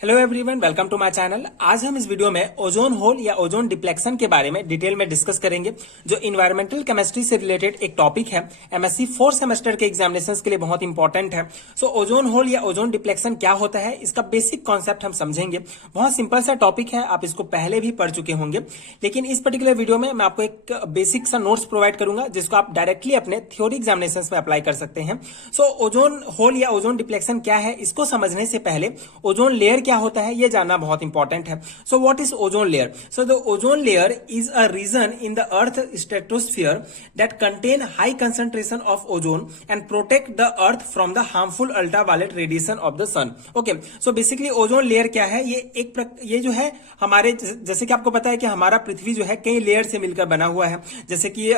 Hello everyone, welcome to my channel. आज हम इस वीडियो में ओजोन होल या ओजोन डिप्लेक्शन के बारे में डिटेल में डिस्कस करेंगे, जो इन्वायरमेंटल केमिस्ट्री से रिलेटेड एक टॉपिक है। एमएससी 4 सेमेस्टर के एग्जामिनेशंस के लिए बहुत इंपॉर्टेंट है। सो ओजोन होल या ओजोन डिप्लेक्शन क्या होता है, इसका बेसिक कॉन्सेप्ट हम समझेंगे। बहुत सिंपल सा टॉपिक है, आप इसको पहले भी पढ़ चुके होंगे, लेकिन इस पर्टिकुलर वीडियो में मैं आपको एक बेसिक सा नोट्स प्रोवाइड करूंगा, जिसको आप डायरेक्टली अपने थ्योरी एग्जामिनेशंस में अप्लाई कर सकते हैं। सो ओजोन होल या ओजोन डिप्लेक्शन क्या है, इसको समझने से पहले ओजोन लेयर क्या होता है ये जानना बहुत इंपॉर्टेंट है। So what is ozone layer? So the ozone layer is a region in the earth stratosphere that contain high concentration of ozone and protect the earth from the harmful ultraviolet radiation of the sun. Okay, so basically ozone layer क्या है? ये जो है हमारे, जैसे कि आपको पता है कि हमारा पृथ्वी जो है कई लेयर से मिलकर बना हुआ है, जैसे कि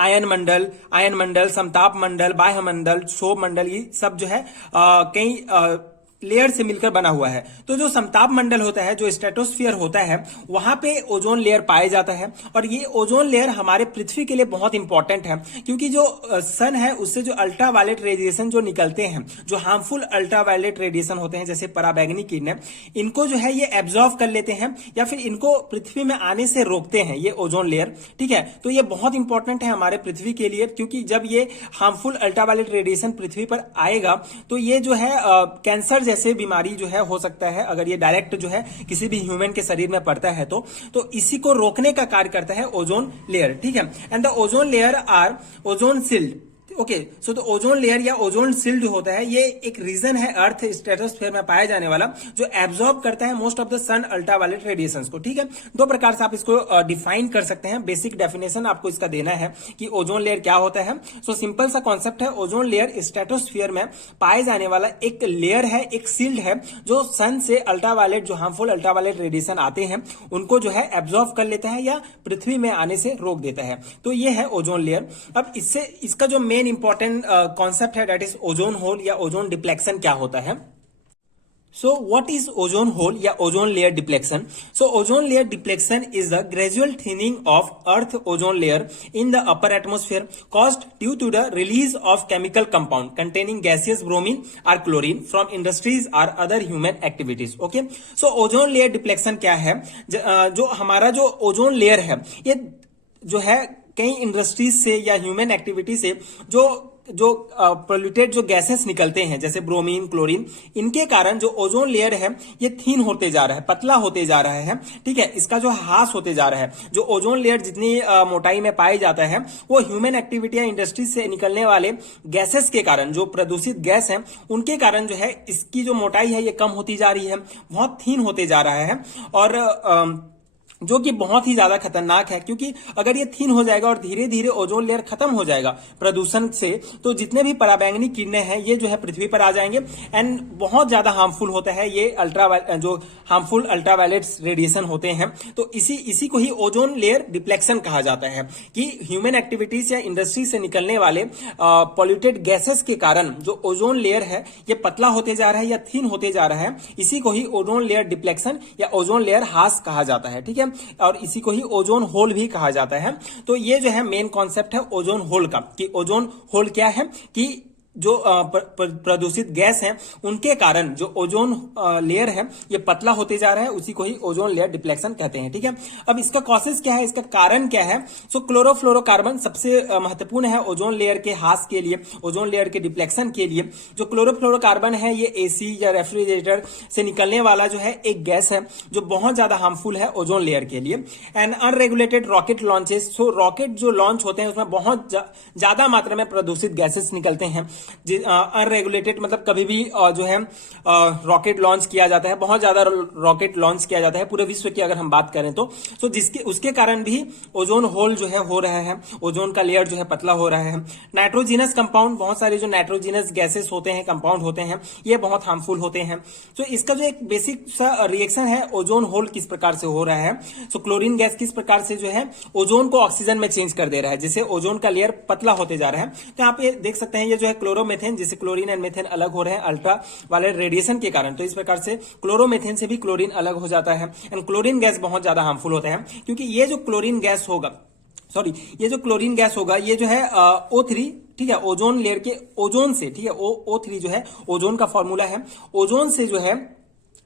आयन मंडल, समताप मंडल, बाह्य मंडल, क्षोभ मंडल, ये सब जो है कई लेयर से मिलकर बना हुआ है। तो जो समताप मंडल होता है, जो स्ट्रेटोस्फियर होता है, वहां पे ओजोन लेयर पाया जाता है। और ये ओजोन लेयर हमारे पृथ्वी के लिए बहुत इंपॉर्टेंट है, क्योंकि जो सन है उससे जो अल्ट्रावायलेट रेडिएशन जो निकलते हैं, जो हार्मफुल अल्ट्रावायलेट रेडिएशन होते हैं, जैसे पराबैंगनी किरणें, इनको जो है ये एब्जॉर्व कर लेते हैं या फिर इनको पृथ्वी में आने से रोकते हैं, ये ओजोन लेयर। ठीक है, तो ये बहुत इंपॉर्टेंट है हमारे पृथ्वी के लिए, क्योंकि जब ये हार्मफुल अल्ट्रावायलेट रेडिएशन पृथ्वी पर आएगा तो ये जो है कैंसर जैसे बीमारी जो है हो सकता है, अगर ये डायरेक्ट जो है किसी भी ह्यूमन के शरीर में पड़ता है तो इसी को रोकने का कार्य करता है ओजोन लेयर। ठीक है, and the ozone layer or ozone shield. Okay, so तो ओजोन लेयर या ओजोन शिल्ड होता है, ये एक रीजन है अर्थ स्ट्रेटोस्फीयर में पाया जाने वाला, जो एब्जॉर्ब करता है most of the sun ultraviolet radiations को। ठीक है, दो प्रकार से आप इसको डिफाइन कर सकते हैं। बेसिक डेफिनेशन आपको इसका देना है कि ओजोन लेयर क्या होता है। सो सिंपल सा कॉन्सेप्ट है, ओजोन लेयर स्ट्रेटोस्फीयर में पाए जाने वाला एक लेयर है, एक शिल्ड है, जो सन से अल्ट्रावायलेट, जो हार्मफुल अल्ट्रावायलेट रेडिएशन आते हैं उनको जो है एब्जॉर्ब कर लेता है या पृथ्वी में आने से रोक देता है। तो ये है ओजोन लेयर। अब इसका जो मेन इंपॉर्टेंट कॉन्सेप्ट है, दैट इज ओजोन होल या ओजोन डिप्लेक्शन क्या होता है। So what is ozone hole या ozone layer deflection? So ozone layer deflection is the gradual thinning of earth ozone layer in the upper atmosphere caused due to the release of chemical compound containing gaseous bromine or chlorine from industries or other human activities. Okay, so ozone layer deflection क्या है? जो हमारा जो ozone layer है, ये जो है कई इंडस्ट्रीज से या ह्यूमन एक्टिविटी से जो पोल्यूटेड जो गैसेस निकलते हैं, जैसे ब्रोमीन, क्लोरीन, इनके कारण जो ओजोन लेयर है ये थीन होते जा रहा है, पतला होते जा रहा है। ठीक है, इसका जो ह्रास होते जा रहा है। जो ओजोन लेयर जितनी मोटाई में पाई जाता है, वो ह्यूमन एक्टिविटी या इंडस्ट्रीज से निकलने वाले गैसेस के कारण, जो प्रदूषित गैस है उनके कारण जो है इसकी जो मोटाई है ये कम होती जा रही है, बहुत थीन होते जा रहा है। और जो कि बहुत ही ज्यादा खतरनाक है, क्योंकि अगर ये थीन हो जाएगा और धीरे धीरे ओजोन लेयर खत्म हो जाएगा प्रदूषण से, तो जितने भी पराबैंगनी किरणें हैं ये जो है पृथ्वी पर आ जाएंगे एंड बहुत ज्यादा हार्मफुल होता है ये जो हार्मफुल अल्ट्रावायलेट रेडिएशन होते हैं। तो इसी को ही ओजोन लेयर डिप्लेक्शन कहा जाता है, कि ह्यूमन एक्टिविटीज या इंडस्ट्री से निकलने वाले पॉल्यूटेड गैसेस के कारण जो ओजोन लेयर है ये पतला होते जा रहा है या थीन होते जा रहा है। इसी को ही ओजोन लेयर डिप्लेक्शन या ओजोन लेयर ह्रास कहा जाता है। ठीक है, और इसी को ही ओजोन होल भी कहा जाता है। तो ये जो है मेन कॉन्सेप्ट है ओजोन होल का, कि ओजोन होल क्या है, कि जो प्रदूषित गैस हैं उनके कारण जो ओजोन लेयर है ये पतला होते जा रहा है, उसी को ही ओजोन लेयर डिप्लेक्शन कहते हैं। ठीक है, अब इसका कॉसेस क्या है, इसका कारण क्या है? सो क्लोरोफ्लोरोकार्बन सबसे महत्वपूर्ण है ओजोन लेयर के ह्रास के लिए, ओजोन लेयर के डिप्लेक्शन के लिए। जो क्लोरोफ्लोरोकार्बन है ये एसी या रेफ्रिजरेटर से निकलने वाला जो है एक गैस है, जो बहुत ज्यादा हार्मफुल है ओजोन लेयर के लिए। And unregulated rocket launches, so rocket जो लॉन्च होते हैं उसमें बहुत ज्यादा मात्रा में प्रदूषित गैसेस निकलते हैं। अनरेगुलेटेड मतलब कभी भी जो है रॉकेट लॉन्च किया जाता है, बहुत ज्यादा रॉकेट लॉन्च किया जाता है पूरे विश्व की अगर हम बात करें तो उसके कारण भी ओजोन होल जो है हो रहा है, ओजोन का लेयर जो है पतला हो रहा है। नाइट्रोजिनस कंपाउंड, बहुत सारे जो नाइट्रोजिनस गैसेस होते हैं, कंपाउंड होते हैं, ये बहुत हार्मफुल होते हैं। तो इसका जो एक बेसिक सा रिएक्शन है ओजोन होल किस प्रकार से हो रहा है, सो क्लोरीन गैस किस प्रकार से जो है ओजोन को ऑक्सीजन में चेंज कर दे रहा है, जिससे ओजोन का लेयर पतला होते जा रहा है। तो यहाँ पे देख सकते हैं ये जो है क्लोरोमेथेन, जिससे क्लोरीन एंड मेथेन अलग हो रहे हैं अल्ट्रा वायलेट रेडिएशन के कारण। तो इस प्रकार से क्लोरोमेथेन से भी क्लोरीन अलग हो जाता है। एंड क्लोरीन गैस बहुत ज्यादा हार्मफुल होता है, क्योंकि ये जो क्लोरीन गैस होगा, ये जो क्लोरीन गैस होगा ये जो है O3, ठीक है, ओजोन लेयर के ओजोन से, ठीक है, O3 जो है ओजोन का फॉर्मूला है, ओजोन से जो है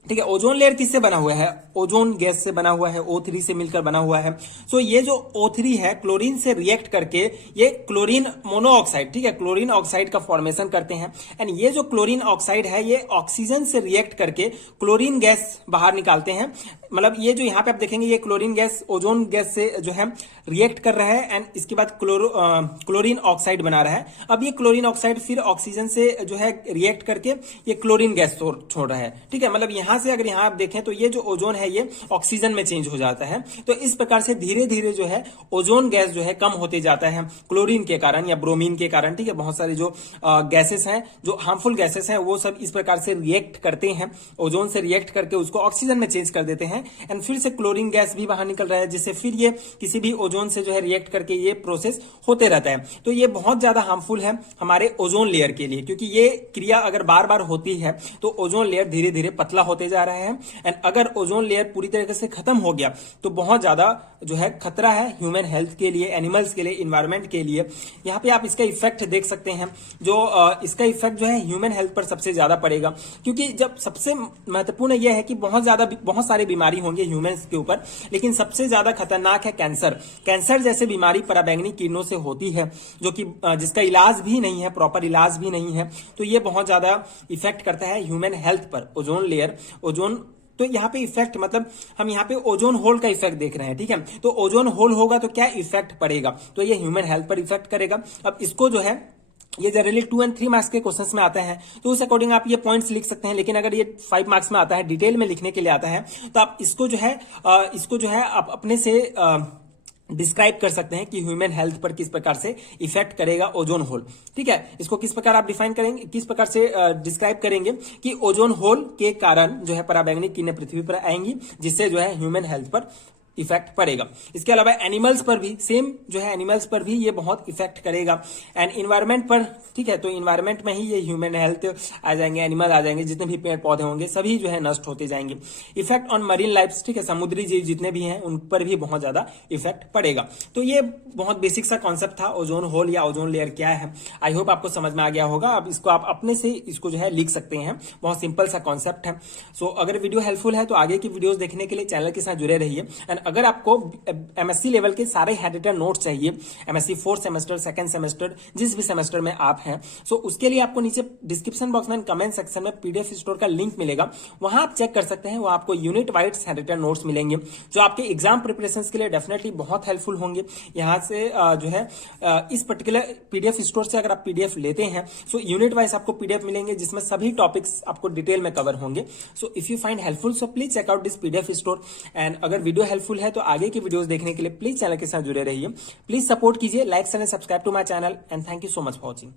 ठीक है। ओजोन लेयर किससे बना हुआ है? ओजोन गैस से बना हुआ है, O3 से मिलकर बना हुआ है। सो ये जो O3 है क्लोरीन से रिएक्ट करके ये क्लोरीन मोनोऑक्साइड, ठीक है, क्लोरीन ऑक्साइड का फॉर्मेशन करते हैं। एंड ये जो क्लोरीन ऑक्साइड है ये ऑक्सीजन से रिएक्ट करके क्लोरीन गैस बाहर निकालते हैं। मतलब ये जो यहाँ पे आप देखेंगे ये क्लोरीन गैस ओजोन गैस से जो है रिएक्ट कर रहा है एंड इसके बाद क्लोरीन ऑक्साइड बना रहा है। अब ये क्लोरीन ऑक्साइड फिर ऑक्सीजन से जो है रिएक्ट करके ये क्लोरीन गैस छोड़ रहा है। ठीक है, मतलब यहां से अगर यहां आप देखें तो ये जो ओजोन है ये ऑक्सीजन में चेंज हो जाता है। तो इस प्रकार से धीरे धीरे जो है ओजोन गैस जो है कम होते जाता है क्लोरीन के कारण या ब्रोमीन के कारण। ठीक है, बहुत सारे जो गैसेस हैं, जो हार्मफुल गैसेस हैं, वो सब इस प्रकार से रिएक्ट करते हैं, ओजोन से रिएक्ट करके उसको ऑक्सीजन में चेंज कर देते हैं एंड फिर से क्लोरीन गैस भी बाहर निकल रहा है, जिससे फिर ये किसी भी ओजोन से जो है रिएक्ट करके ये प्रोसेस होते रहता है। तो ये बहुत ज्यादा हार्मफुल है हमारे ओजोन लेयर के लिए, क्योंकि ये क्रिया अगर बार बार होती है तो ओजोन लेयर धीरे धीरे पतला होते जा रहा है एंड अगर ओजोन लेयर पूरी तरीके से खत्म हो गया तो बहुत ज्यादा जो है खतरा है ह्यूमन हेल्थ के लिए, एनिमल्स के लिए, इन्वायरमेंट के लिए। यहाँ पे आप इसका इफेक्ट देख सकते हैं, जो इसका इफेक्ट जो है ह्यूमन हेल्थ पर सबसे ज्यादा पड़ेगा, क्योंकि जब सबसे महत्वपूर्ण यह है कि बहुत सारी बीमारी होंगे ह्यूमंस के ऊपर, लेकिन सबसे ज्यादा खतरनाक है कैंसर। कैंसर जैसे बीमारी पराबैंगनी किरणों से होती है, जो कि जिसका इलाज भी नहीं है, प्रॉपर इलाज भी नहीं है। तो ये बहुत ज्यादा इफेक्ट करता है ह्यूमन हेल्थ पर ओजोन लेयर, ओजोन। तो यहाँ पे इफेक्ट मतलब हम यहाँ पे ओजोन होल का इफेक्ट देख रहे हैं। ठीक है, तो ओजोन होल होगा तो क्या इफेक्ट पड़ेगा, तो ये ह्यूमन हेल्थ पर इफेक्ट करेगा। अब इसको जो है ये जनरली 2 और 3 मार्क्स के क्वेश्चंस में आता है, तो उस अकॉर्डिंग आप ये पॉइंट्स लिख सकते हैं। लेकिन अगर ये 5 मार्क्स में आता है, डिटेल में लिखने के लिए आता है, तो आप इसको जो है आप अपने से डिस्क्राइब कर सकते हैं कि ह्यूमन हेल्थ पर किस प्रकार से इफेक्ट करेगा ओजोन होल। ठीक है, इसको किस प्रकार आप डिफाइन करेंगे, किस प्रकार से डिस्क्राइब करेंगे कि ओजोन होल के कारण जो है पराबैंगनी किरणें पृथ्वी पर आएंगी, जिससे जो है ह्यूमन हेल्थ पर इफेक्ट पड़ेगा। इसके अलावा एनिमल्स पर भी सेम जो है, एनिमल्स पर भी ये बहुत इफेक्ट करेगा एंड इन्वायरमेंट पर। ठीक है, तो इन्वायरमेंट में ही ये ह्यूमन हेल्थ आ जाएंगे, एनिमल आ जाएंगे, जितने भी पेड़ पौधे होंगे सभी जो है नष्ट होते जाएंगे। इफेक्ट ऑन मरीन लाइफ, ठीक है, समुद्री जीव जितने भी हैं उन पर भी बहुत ज्यादा इफेक्ट पड़ेगा। तो ये बहुत बेसिक सा कॉन्सेप्ट था ओजोन होल या ओजोन लेयर क्या है। आई होप आपको समझ में आ गया होगा। अब इसको आप अपने से इसको जो है लिख सकते हैं, बहुत सिंपल सा कॉन्सेप्ट है। सो अगर वीडियो हेल्पफुल है तो आगे की वीडियोस देखने के लिए चैनल के साथ जुड़े रहिए। एंड अगर आपको एमएससी लेवल के सारे हेडेटर नोट्स चाहिए, MSc 4th semester, 2nd semester, जिस भी सेमेस्टर में आप हैं, सो उसके लिए आपको नीचे डिस्क्रिप्शन बॉक्स में कमेंट सेक्शन में पीडीएफ स्टोर का लिंक मिलेगा, वहां आप चेक कर सकते हैं। वहां आपको यूनिट वाइज हेडेटर नोट्स मिलेंगे जो आपके एग्जाम प्रिपरेशन के लिए डेफिनेटली बहुत हेल्पफुल होंगे। यहां से जो है इस पर्टिकुलर पीडीएफ स्टोर से अगर आप पीडीएफ लेते हैं, सो यूनिट वाइज आपको पीडीएफ मिलेंगे जिसमें सभी टॉपिक्स आपको डिटेल में कवर होंगे। So if you find helpful so please check out this PDF store. And अगर वीडियो हेल्पफुल है तो आगे की वीडियोस देखने के लिए प्लीज चैनल के साथ जुड़े रहिए। प्लीज सपोर्ट कीजिए, like and subscribe to my channel and thank you so much for watching.